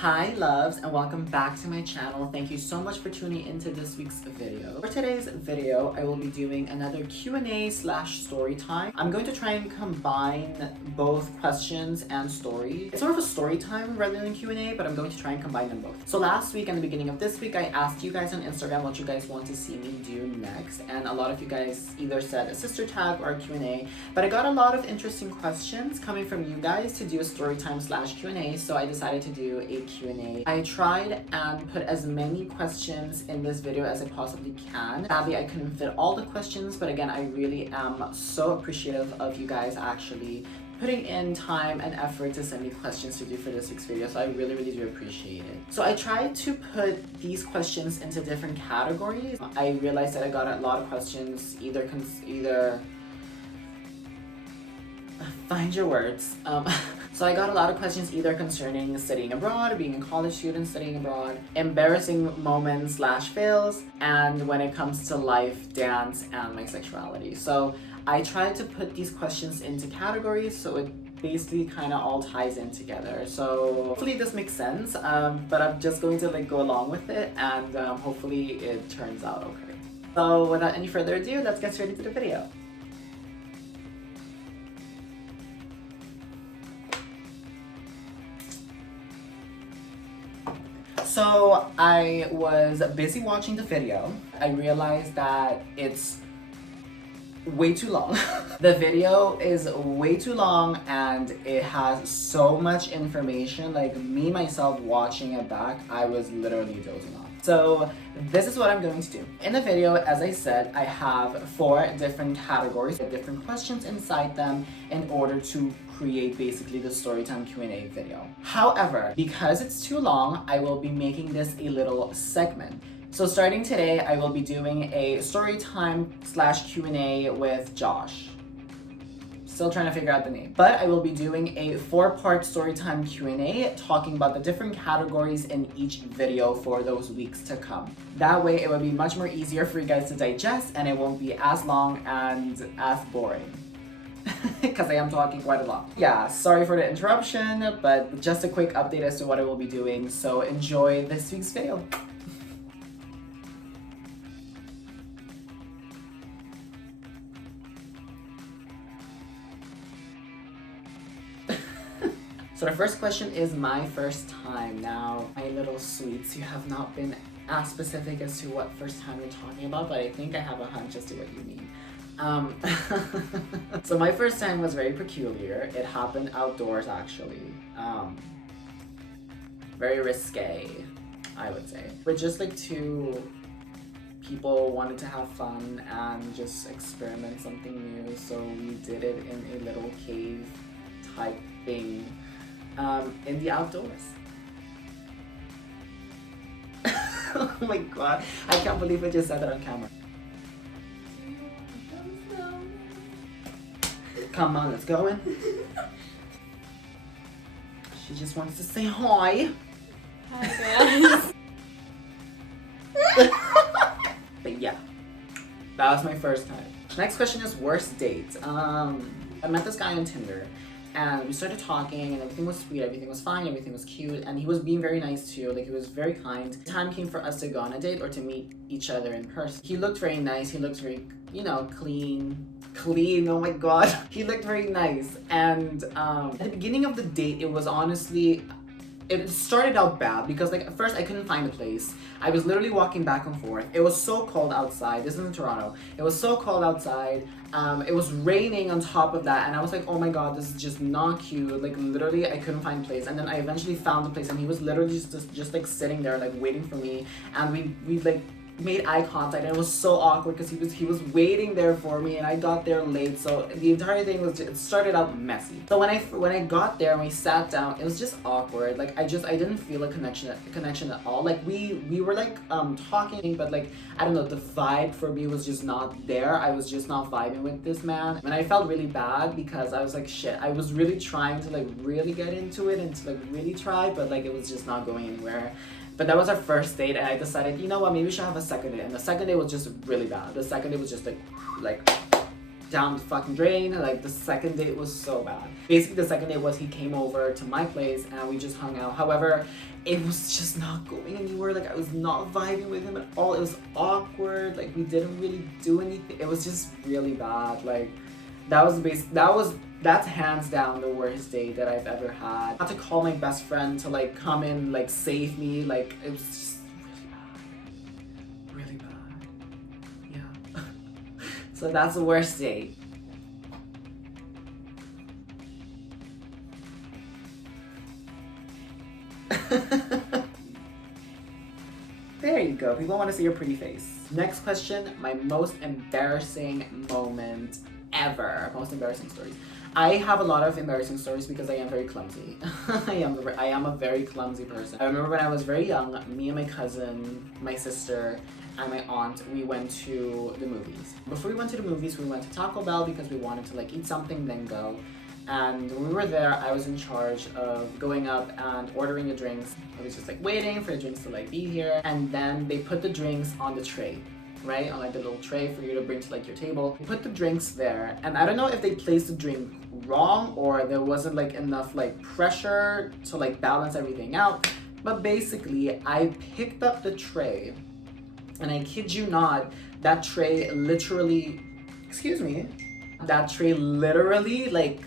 Hi loves, and welcome back to my channel. Thank you so much for tuning into this week's video. For today's video, I will be doing another Q&A/story time. I'm going to try and combine both questions and story. It's more of a story time rather than Q&A, but I'm going to try and combine them both. So last week and the beginning of this week, I asked you guys on Instagram what you guys want to see me do next, and a lot of you guys either said a sister tag or a Q&A, but I got a lot of interesting questions coming from you guys to do a story time/Q&A, so I decided to do a Q&A. I tried and put as many questions in this video as I possibly can. Sadly, I couldn't fit all the questions, but again, I really am so appreciative of you guys actually putting in time and effort to send me questions to do for this week's video, so I really do appreciate it. So I tried to put these questions into different categories. I realized that I got a lot of questions, find your words. So I got a lot of questions either concerning studying abroad, being a college student studying abroad, embarrassing moments/fails, and when it comes to life, dance, and my sexuality. So I tried to put these questions into categories so it basically kind of all ties in together. So hopefully this makes sense, but I'm just going to go along with it, and hopefully it turns out okay. So without any further ado, let's get straight into the video. So I was busy watching the video. I realized that it's way too long. The video is way too long and it has so much information. Like me, myself, watching it back, I was literally dozing off. So this is what I'm going to do. In the video, as I said, I have 4 different categories, different questions inside them in order to create basically the Storytime Q&A video. However, because it's too long, I will be making this a little segment. So starting today, I will be doing a Storytime/Q&A with Josh. Still trying to figure out the name. But I will be doing a 4-part Storytime Q&A talking about the different categories in each video for those weeks to come. That way it will be much more easier for you guys to digest and it won't be as long and as boring. Because I am talking quite a lot. Yeah, sorry for the interruption, but just a quick update as to what I will be doing. So enjoy this week's video. So the first question is my first time. Now, my little sweets, you have not been as specific as to what first time you're talking about, but I think I have a hunch as to what you mean. So my first time was very peculiar. It happened outdoors actually. Very risque, I would say. But just like 2 people wanted to have fun and just experiment something new, so we did it in a little cave type thing. In the outdoors. Oh my god, I can't believe I just said that on camera. Come on, let's go in. She just wants to say hi. Hi guys. But yeah, that was my first time. Next question is worst date. I met this guy on Tinder. And we started talking and everything was sweet, everything was fine, everything was cute, and he was being very nice too, like he was very kind. The time came for us to go on a date or to meet each other in person. He looked very nice, he looked very, clean, oh my god. He looked very nice, and at the beginning of the date, it was honestly, it started out bad because at first I couldn't find a place. I was literally walking back and forth. It was so cold outside. This is in Toronto. It was so cold outside. It was raining on top of that, and I was like, oh my god, this is just not cute. Like literally I couldn't find a place, and then I eventually found a place, and he was literally just like sitting there like waiting for me, and we like made eye contact, and it was so awkward because he was waiting there for me, and I got there late, so the entire thing was it started out messy. So when I got there and we sat down, it was just awkward. Like I didn't feel a connection at all. Like we were like talking, but like I don't know, the vibe for me was just not there. I was just not vibing with this man, and I felt really bad because I was like, shit, I was really trying to like really get into it and to like really try, but like it was just not going anywhere. But that was our first date, and I decided, you know what, maybe we should have a second date. And the second date was just really bad. The second date was just like down the fucking drain. Like the second date was so bad. Basically the second date was he came over to my place and we just hung out. However, it was just not going anywhere. Like I was not vibing with him at all. It was awkward. Like we didn't really do anything. It was just really bad. Like that's hands down the worst date that I've ever had. I had to call my best friend to like come in, like save me. Like it was just really bad. Yeah. So that's the worst date. There you go. People want to see your pretty face. Next question, my most embarrassing moment ever. Most embarrassing stories. I have a lot of embarrassing stories because I am very clumsy. I am a very clumsy person. I remember when I was very young, me and my cousin, my sister, and my aunt, we went to the movies. Before we went to the movies, we went to Taco Bell because we wanted to like eat something, then go. And when we were there, I was in charge of going up and ordering the drinks. I was just like waiting for the drinks to like be here. And then they put the drinks on the tray, right? On like the little tray for you to bring to like your table. They put the drinks there. And I don't know if they placed the drink wrong or there wasn't like enough like pressure to like balance everything out. But basically, I picked up the tray and I kid you not, that tray literally, that tray literally like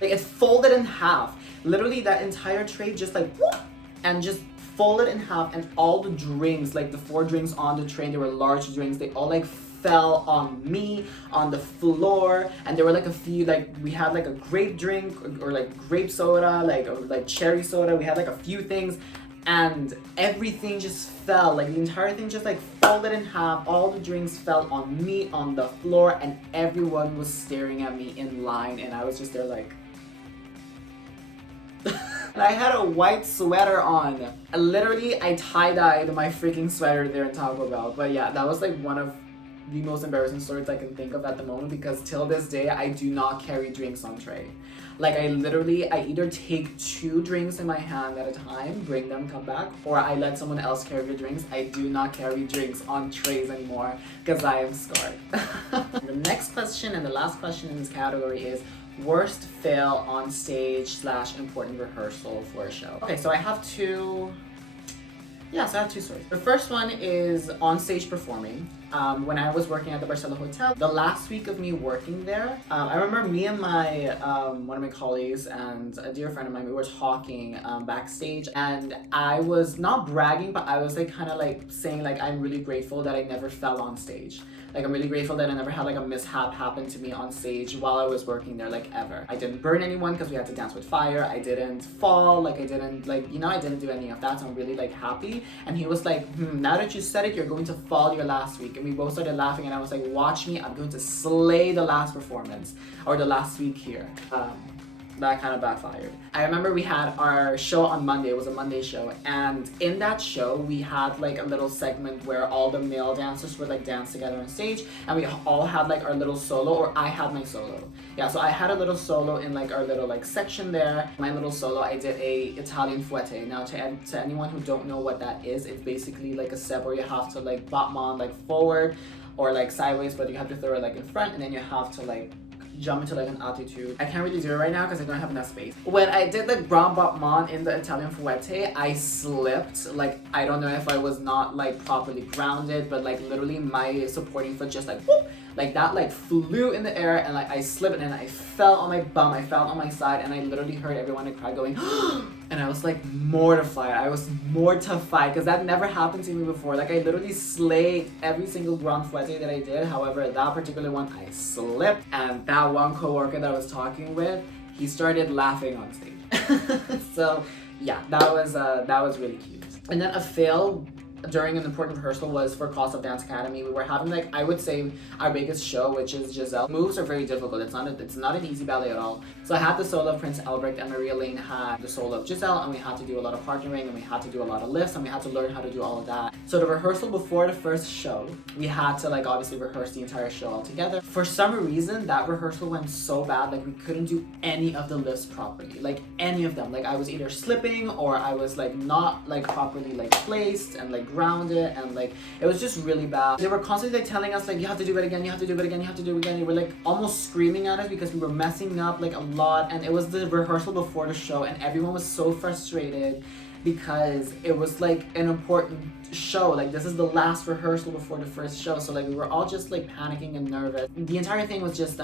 it folded in half. Literally that entire tray just like whoop, and just folded in half, and all the drinks, like the 4 drinks on the tray, they were large drinks, they all like fell on me, on the floor. And there were like a few, like we had like a grape drink or like grape soda, like cherry soda. We had like a few things and everything just fell. Like the entire thing just like folded in half. All the drinks fell on me on the floor and everyone was staring at me in line and I was just there like and I had a white sweater on. Literally, I tie-dyed my freaking sweater there in Taco Bell. But yeah, that was like one of the most embarrassing stories I can think of at the moment because till this day, I do not carry drinks on tray. Like I either take 2 drinks in my hand at a time, bring them, come back, or I let someone else carry the drinks. I do not carry drinks on trays anymore because I am scarred. The next question and the last question in this category is worst fail on stage / important rehearsal for a show. Okay, so I have 2 stories. The first one is on stage performing. When I was working at the Barcelona Hotel, the last week of me working there, I remember me and my one of my colleagues and a dear friend of mine, we were talking backstage, and I was not bragging, but I was like kind of like saying like I'm really grateful that I never fell on stage. Like I'm really grateful that I never had like a mishap happen to me on stage while I was working there, like ever. I didn't burn anyone because we had to dance with fire. I didn't fall, like I didn't like, you know, I didn't do any of that, so I'm really like happy. And he was like, now that you said it, you're going to fall your last week. And we both started laughing and I was like, watch me, I'm going to slay the last performance or the last week here. That kind of backfired. I remember we had our show on Monday. It was a Monday show, and in that show we had like a little segment where all the male dancers would like dance together on stage, and we all had like our little solo, or I had my solo. Yeah, so I had a little solo in like our little like section there. My little solo, I did a Italian fouette. Now to anyone who don't know what that is, it's basically like a step where you have to like battement like forward or like sideways, but you have to throw it like in front, and then you have to like jump into like an attitude. I can't really do it right now because I don't have enough space. When I did the grand battement in the Italian fouette, I slipped. Like I don't know if I was not like properly grounded, but like literally my supporting foot just like whoop, like that like flew in the air, and like I slipped and I fell on my bum. I fell on my side, and I literally heard everyone in the crowd going and I was like mortified. I was mortified because that never happened to me before. Like I literally slayed every single grand fouette that I did. However, that particular one I slipped, and that one coworker that I was talking with, he started laughing on stage. So yeah, that was really cute. And then a fail during an important rehearsal was for Cost of Dance Academy. We were having like, I would say our biggest show, which is Giselle. Moves are very difficult. It's not an easy ballet at all. So I had the solo of Prince Albrecht, and Maria Lane had the solo of Giselle, and we had to do a lot of partnering, and we had to do a lot of lifts, and we had to learn how to do all of that. So the rehearsal before the first show, we had to like obviously rehearse the entire show all together. For some reason, that rehearsal went so bad, like we couldn't do any of the lifts properly, like any of them. Like I was either slipping or I was like not like properly like placed and like grounded, and like it was just really bad. They were constantly like telling us like, you have to do it again, you have to do it again, you have to do it again. They were like almost screaming at us because we were messing up like a lot, and it was the rehearsal before the show, and everyone was so frustrated because it was like an important show. Like this is the last rehearsal before the first show, so like we were all just like panicking and nervous. The entire thing was just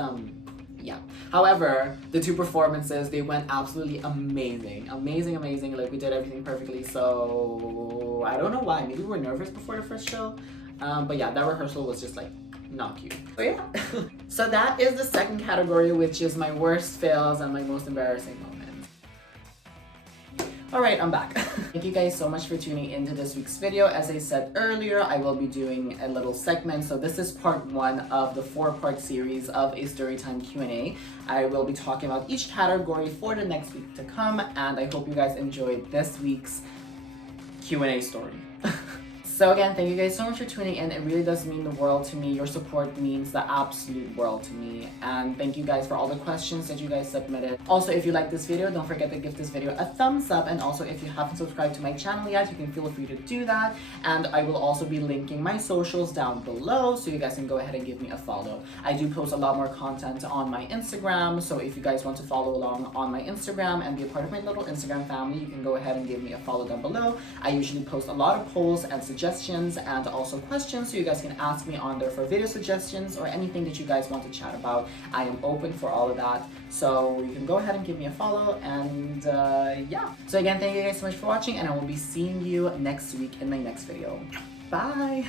yeah. However, the 2 performances, they went absolutely amazing. Amazing. Like we did everything perfectly. So I don't know why. Maybe we were nervous before the first show. But yeah, that rehearsal was just like not cute. So yeah. So that is the second category, which is my worst fails and my most embarrassing moments. Alright, I'm back. Thank you guys so much for tuning into this week's video. As I said earlier, I will be doing a little segment. So this is part 1 of the 4-part series of a Storytime Q&A. I will be talking about each category for the next week to come, and I hope you guys enjoyed this week's Q&A story. So again, thank you guys so much for tuning in. It really does mean the world to me. Your support means the absolute world to me. And thank you guys for all the questions that you guys submitted. Also, if you like this video, don't forget to give this video a thumbs up. And also, if you haven't subscribed to my channel yet, you can feel free to do that. And I will also be linking my socials down below, so you guys can go ahead and give me a follow. I do post a lot more content on my Instagram, so if you guys want to follow along on my Instagram and be a part of my little Instagram family, you can go ahead and give me a follow down below. I usually post a lot of polls and suggestions and also questions, so you guys can ask me on there for video suggestions or anything that you guys want to chat about. I am open for all of that, so you can go ahead and give me a follow. And yeah, so again, thank you guys so much for watching, and I will be seeing you next week in my next video. Bye.